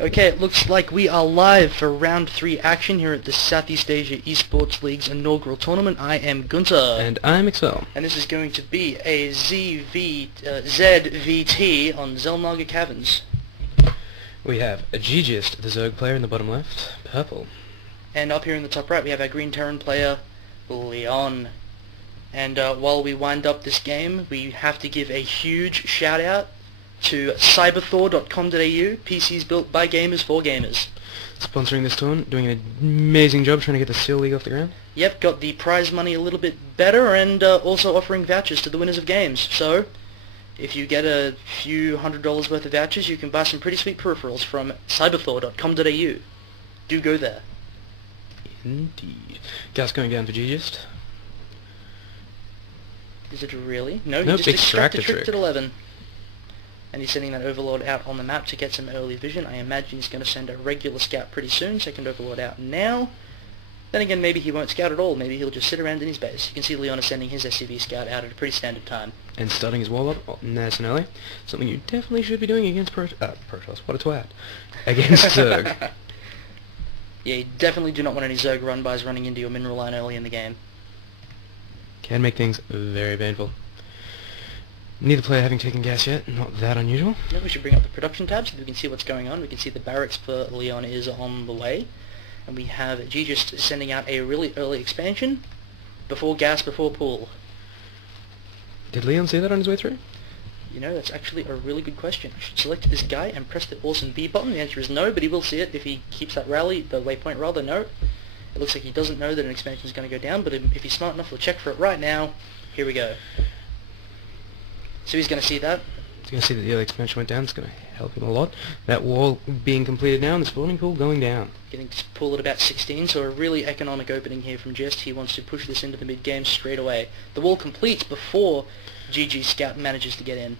Okay, it looks like we are live for round 3 action here at the Southeast Asia Esports League's inaugural tournament. I am Gunter. And I'm Excel. And this is going to be a ZVT on Zelnaga Caverns. We have a GGiSt, the Zerg player in the bottom left, purple. And up here in the top right we have our Green Terran player, Leon. And while we wind up this game, we have to give a huge shout out to cyberthor.com.au, PCs built by gamers for gamers. Sponsoring this tournament, doing an amazing job trying to get the Seal League off the ground. Yep, got the prize money a little bit better, and also offering vouchers to the winners of games. So, if you get a few $100 worth of vouchers, you can buy some pretty sweet peripherals from cyberthor.com.au. Do go there. Indeed. Gas going down for GGiSt. Is it really? No, he Nope, just extracted trick. tricked at 11. And he's sending that Overlord out on the map to get some early vision. I imagine he's going to send a regular scout pretty soon. Second Overlord out now. Then again, maybe he won't scout at all. Maybe he'll just sit around in his base. You can see Leon is sending his SCV scout out at a pretty standard time. And starting his wall up nice and early. Something you definitely should be doing against Protoss. What a twat. Against Zerg. Yeah, you definitely do not want any Zerg run-bys running into your mineral line early in the game. Can make things very painful. Neither player having taken gas yet, not that unusual. Now we should bring up the production tab so that we can see what's going on. We can see the barracks for Leon is on the way. And we have GGiSt sending out a really early expansion. Before gas, before pool. Did Leon see that on his way through? You know, that's actually a really good question. I should select this guy and press the awesome B button. The answer is no, but he will see it if he keeps that rally, the waypoint rather, no. It looks like he doesn't know that an expansion is going to go down, but if he's smart enough, he'll check for it right now. Here we go. So he's going to see that. He's going to see that the early expansion went down. It's going to help him a lot. That wall being completed now and the spawning pool going down. Getting to pool at about 16, so a really economic opening here from GGiSt. He wants to push this into the mid-game straight away. The wall completes before GG Scout manages to get in.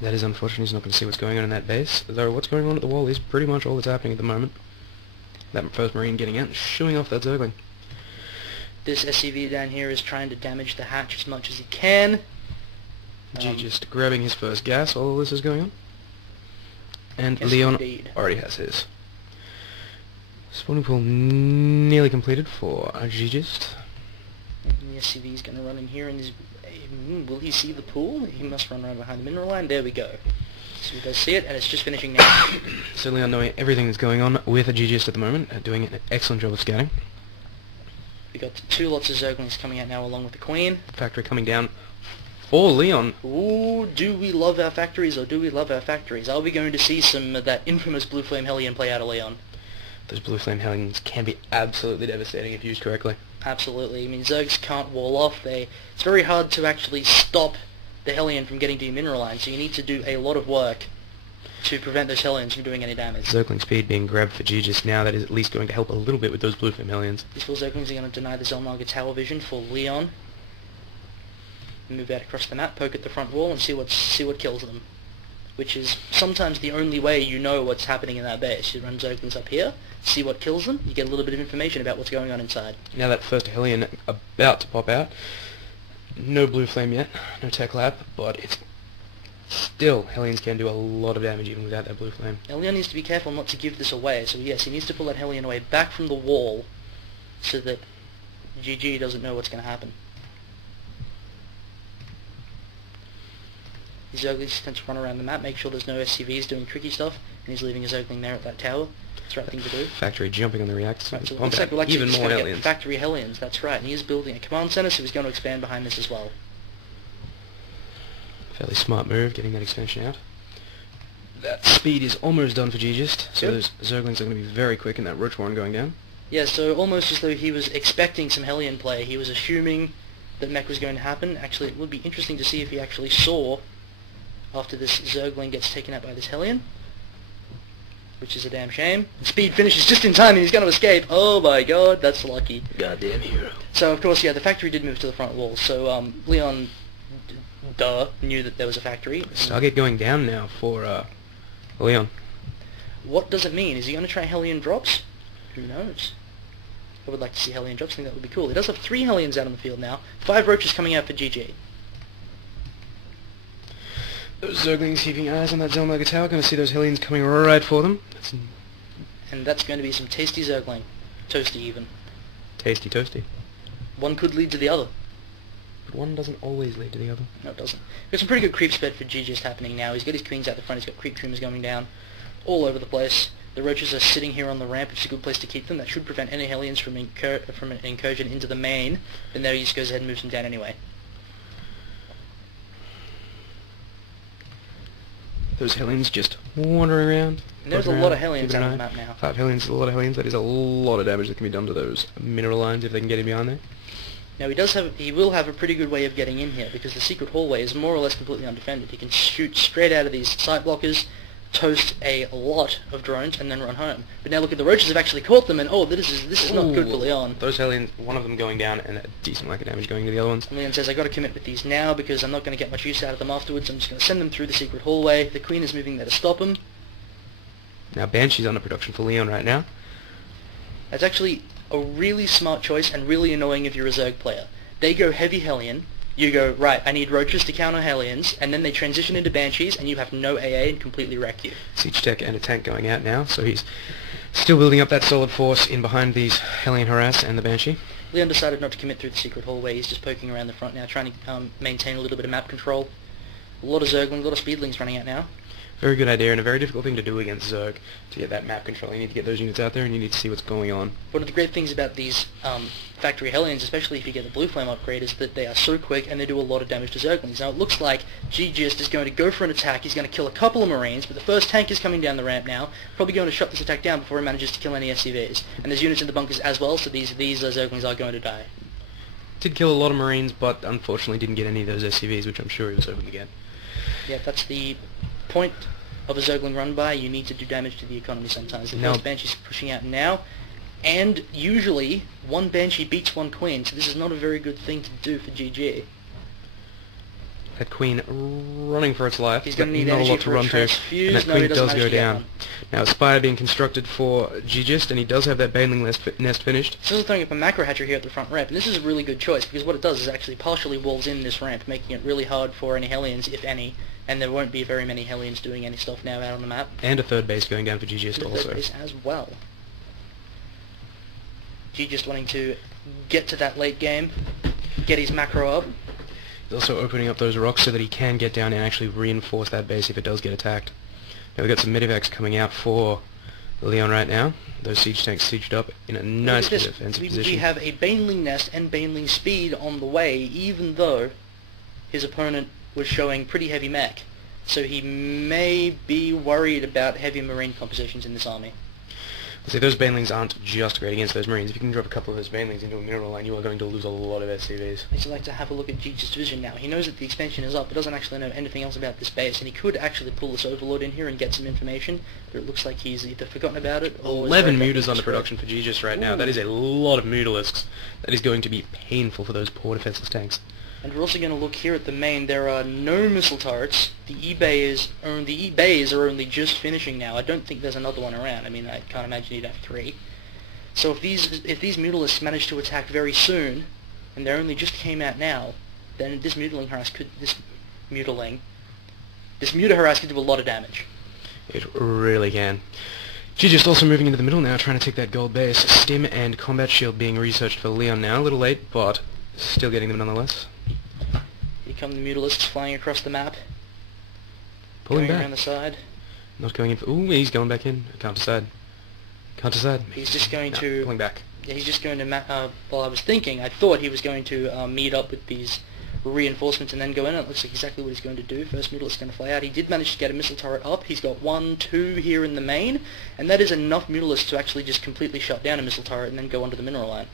That is unfortunate. He's not going to see what's going on in that base. Though what's going on at the wall is pretty much all that's happening at the moment. That first Marine getting out and shooing off that Zergling. This SCV down here is trying to damage the hatch as much as he can. GGiSt grabbing his first gas, all this is going on. And Yes, Leon indeed. already has his. Spawning pool nearly completed for GGiSt. And the SCV is going to run in here and will he see the pool? He must run right behind the mineral line. There we go. So he does see it, and it's just finishing now. So Leon knowing everything that's going on with GGiSt at the moment, doing an excellent job of scouting. We got 2 lots of Zerglings coming out now along with the Queen. Factory coming down for Leon. Ooh, do we love our factories or do we love our factories? Are we going to see some of that infamous Blue Flame Hellion play out of Leon? Those Blue Flame Hellions can be absolutely devastating if used correctly. Absolutely. I mean, Zergs can't wall off. It's very hard to actually stop the Hellion from getting demineralized, so you need to do a lot of work to prevent those Hellions from doing any damage. Zergling speed being grabbed for GGiSt now, that is at least going to help a little bit with those Blue Flame Hellions. These 4 Zerglings are going to deny the Zelnaga tower vision for Leon. Move out across the map, poke at the front wall, and see what kills them. Which is sometimes the only way you know what's happening in that base. You run Zerglings up here, see what kills them, you get a little bit of information about what's going on inside. Now that first Hellion about to pop out. No Blue Flame yet, no Tech Lab, but it's still, Hellions can do a lot of damage even without that Blue Flame. Now Leon needs to be careful not to give this away, so yes, he needs to pull that Hellion away back from the wall so that GG doesn't know what's going to happen. His Zerglings tend to run around the map, make sure there's no SCVs doing tricky stuff, and he's leaving his Zergling there at that tower. That's the right thing to do. Factory jumping on the reactors. Right, so it Pump looks like we're out actually even just more going to Hellions. get factory Hellions, that's right, and he is building a command center, so he's going to expand behind this as well. Fairly smart move, getting that expansion out. That speed is almost done for GGiSt, so Good. those Zerglings are going to be very quick in that Roach Warren going down. Yeah, so almost as though he was expecting some Hellion play. He was assuming that mech was going to happen. Actually, it would be interesting to see if he actually saw after this Zergling gets taken out by this Hellion, which is a damn shame. And speed finishes just in time and he's going to escape. Oh my god, that's lucky. Goddamn hero. So of course, yeah, the factory did move to the front wall, so Leon, knew that there was a factory. Stargate going down now for Leon. What does it mean? Is he going to try Hellion drops? Who knows? I would like to see Hellion drops, I think that would be cool. He does have 3 Hellions out on the field now, 5 Roaches coming out for GG. Those Zerglings keeping eyes on that Zelmaga tower, going to see those Hellions coming right for them. And that's going to be some tasty Zergling. Toasty even. Tasty toasty. One could lead to the other. But one doesn't always lead to the other. No, it doesn't. Got some pretty good creep spread for GGiSt happening now. He's got his queens out the front, he's got creep trimmers going down all over the place. The roaches are sitting here on the ramp, which is a good place to keep them. That should prevent any Hellions from an incursion into the main. And there he just goes ahead and moves them down anyway. Those Hellions just wandering around. And there's a lot of Hellions out on the map now. 5 Hellions is a lot of Hellions. That is a lot of damage that can be done to those mineral lines if they can get in behind there. Now he will have a pretty good way of getting in here because the secret hallway is more or less completely undefended. He can shoot straight out of these sight blockers, toast a lot of drones, and then run home. But now look at the roaches have actually caught them, and oh, this is not good for Leon. Those Hellions, one of them going down, and a decent lack of damage going to the other ones. And Leon says, I got to commit with these now because I'm not going to get much use out of them afterwards. I'm just going to send them through the secret hallway. The Queen is moving there to stop him. Now Banshee's under production for Leon right now. That's actually a really smart choice and really annoying if you're a Zerg player. They go heavy Hellion. You go, right, I need roaches to counter Hellions, and then they transition into Banshees, and you have no AA and completely wreck you. Siege Tech and a tank going out now, so he's still building up that solid force in behind these Hellion Harass and the Banshee. Leon decided not to commit through the secret hallway. He's just poking around the front now, trying to maintain a little bit of map control. A lot of Zerglings, a lot of Speedlings running out now. Very good idea, and a very difficult thing to do against Zerg, to get that map control. You need to get those units out there, and you need to see what's going on. One of the great things about these factory Hellions, especially if you get the Blue Flame upgrade, is that they are so quick and they do a lot of damage to Zerglings. Now it looks like GGiSt is going to go for an attack. He's going to kill a couple of Marines, but the first tank is coming down the ramp now, probably going to shut this attack down before he manages to kill any SCVs. And there's units in the bunkers as well, so these Zerglings are going to die. Did kill a lot of Marines, but unfortunately didn't get any of those SCVs, which I'm sure he was hoping to get. Yeah, that's the point of a Zergling run by. You need to do damage to the economy sometimes. The first Banshee's pushing out now, and usually one Banshee beats one Queen, so this is not a very good thing to do for GG. That Queen running for its life. He's going to need not a energy lot to for run a to, transfuse. and that No, he Queen doesn't does manage go to get down. one. Now a Spire being constructed for GGiSt, and he does have that Baneling nest finished. So throwing up a macro hatcher here at the front ramp, and this is a really good choice because what it does is actually partially walls in this ramp, making it really hard for any Hellions, if any, and there won't be very many Hellions doing any stuff now out on the map. And a third base going down for GGiSt also. Third base as well. GGiSt wanting to get to that late game, get his macro up. He's also opening up those rocks so that he can get down and actually reinforce that base if it does get attacked. Now we've got some medivacs coming out for Leon right now. Those siege tanks sieged up in a nice defensive position. We have a Baneling nest and Baneling speed on the way, even though his opponent was showing pretty heavy mech. So he may be worried about heavy Marine compositions in this army. See, those Banelings aren't just great against those Marines. If you can drop a couple of those Banelings into a mineral line, you are going to lose a lot of SCVs. I'd like to have a look at GGiSt's vision now. He knows that the expansion is up, but doesn't actually know anything else about this base, and he could actually pull this Overlord in here and get some information, but it looks like he's either forgotten about it or... 11 Mutas under production for GGiSt right now. That is a lot of Mutalisks. That is going to be painful for those poor defenseless tanks. And we're also going to look here at the main. There are no missile turrets. The E-bays are only just finishing now. I don't think there's another one around. I mean, I can't imagine you'd have 3. So if these Mutalisks manage to attack very soon, and they only just came out now, then this Muta harass could do a lot of damage. It really can. GGiSt also moving into the middle now, trying to take that gold base. Stim and Combat Shield being researched for Leon now. A little late, but still getting them nonetheless. Here come the Mutalisks flying across the map. Pulling going back. around the side. Not going in for... Ooh, he's going back in. Can't decide. Can't decide. He's just going no, to... Pulling back. Yeah, he's just going to... well, I was thinking, I thought he was going to meet up with these reinforcements and then go in. It looks like exactly what he's going to do. First Mutalisk going to fly out. He did manage to get a missile turret up. He's got 1, 2 here in the main, and that is enough Mutalisks to actually just completely shut down a missile turret and then go onto the mineral line.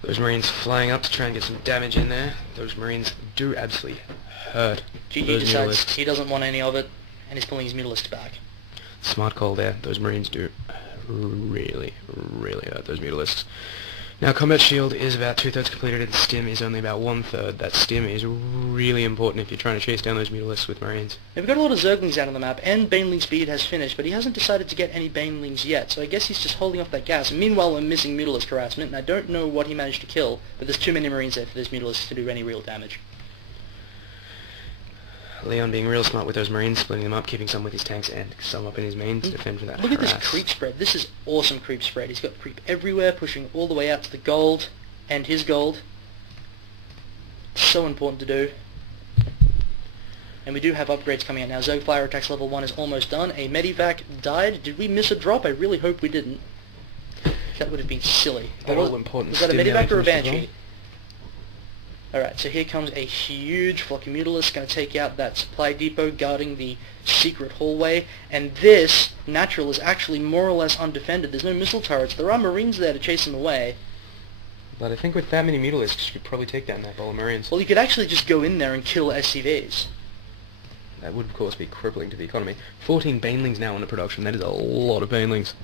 Those Marines flying up to try and get some damage in there. Those Marines do absolutely hurt. GG decides he doesn't want any of it, and he's pulling his Mutalisks back. Smart call there. Those Marines do really, really hurt those Mutalisks. Now, Combat Shield is about 2/3 completed, and Stim is only about 1/3. That Stim is really important if you're trying to chase down those Mutalisks with Marines. Now, we've got a lot of Zerglings out on the map, and Baneling Speed has finished, but he hasn't decided to get any Banelings yet, so I guess he's just holding off that gas. And meanwhile, we're missing Mutalisk harassment, and I don't know what he managed to kill, but there's too many Marines there for those Mutalisks to do any real damage. Leon being real smart with those Marines, splitting them up, keeping some with his tanks and some up in his main to defend from that Look at this harass. creep spread. This is awesome creep spread. He's got creep everywhere, pushing all the way out to the gold and his gold. So important to do. And we do have upgrades coming out now. Zerg Fire Attacks level 1 is almost done. A Medivac died. Did we miss a drop? I really hope we didn't. That would have been silly. That all important Was that a stim Medivac or a damage as well. Banshee? Alright, so here comes a huge flock of Mutalisks, going to take out that supply depot guarding the secret hallway, and this natural is actually more or less undefended. There's no missile turrets. There are Marines there to chase them away. But I think with that many Mutalisks, you could probably take down that ball of Marines. Well, you could actually just go in there and kill SCVs. That would, of course, be crippling to the economy. 14 Banelings now under production. That is a lot of Banelings.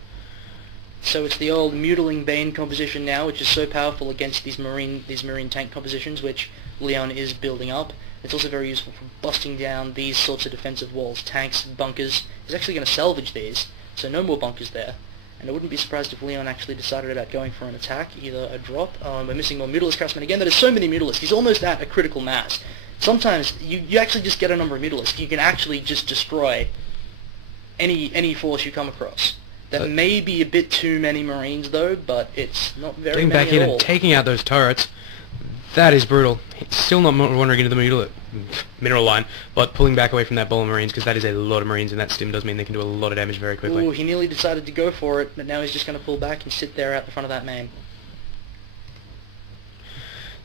So it's the old Mutiling Bane composition now, which is so powerful against these marine tank compositions, which Leon is building up. It's also very useful for busting down these sorts of defensive walls, tanks, bunkers. He's actually going to salvage these, so no more bunkers there. And I wouldn't be surprised if Leon actually decided about going for an attack, either a drop. We're missing more Mutalisk Craftsmen again. There are so many Mutalisks. He's almost at a critical mass. Sometimes you actually just get a number of Mutalisks. You can actually just destroy any force you come across. That may be a bit too many Marines though, but it's not very Getting many back in at all. and taking out those turrets, that is brutal. Still not wandering into the mineral line, but pulling back away from that ball of Marines, because that is a lot of Marines, and that stim does mean they can do a lot of damage very quickly. Ooh, he nearly decided to go for it, but now he's just going to pull back and sit there out the front of that main.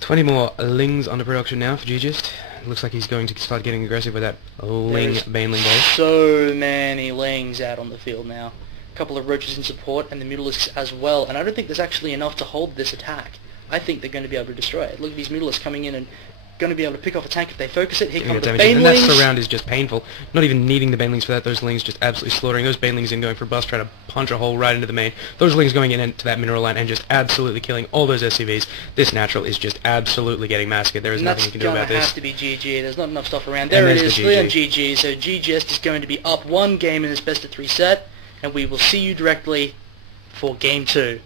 20 more Lings under production now for GGiSt. Looks like he's going to start getting aggressive with that Ling Baneling ball. So many Lings out on the field now. A couple of Roaches in support, and the Mutalisks as well, and I don't think there's actually enough to hold this attack. I think they're going to be able to destroy it. Look at these Mutalisks coming in and going to be able to pick off a tank if they focus it. Here come the Banelings. And that surround is just painful. Not even needing the Banelings for that. Those Lings just absolutely slaughtering. Those Banelings in going for a bust, trying to punch a hole right into the main. Those Lings going in into that mineral line and just absolutely killing all those SCVs. This natural is just absolutely getting massacred. There is nothing you can do about this. That's going to have to be GG. There's not enough stuff around. There it is. Leon GG. So GGiSt is going to be up one game in this best of 3 set, and we will see you directly for game 2.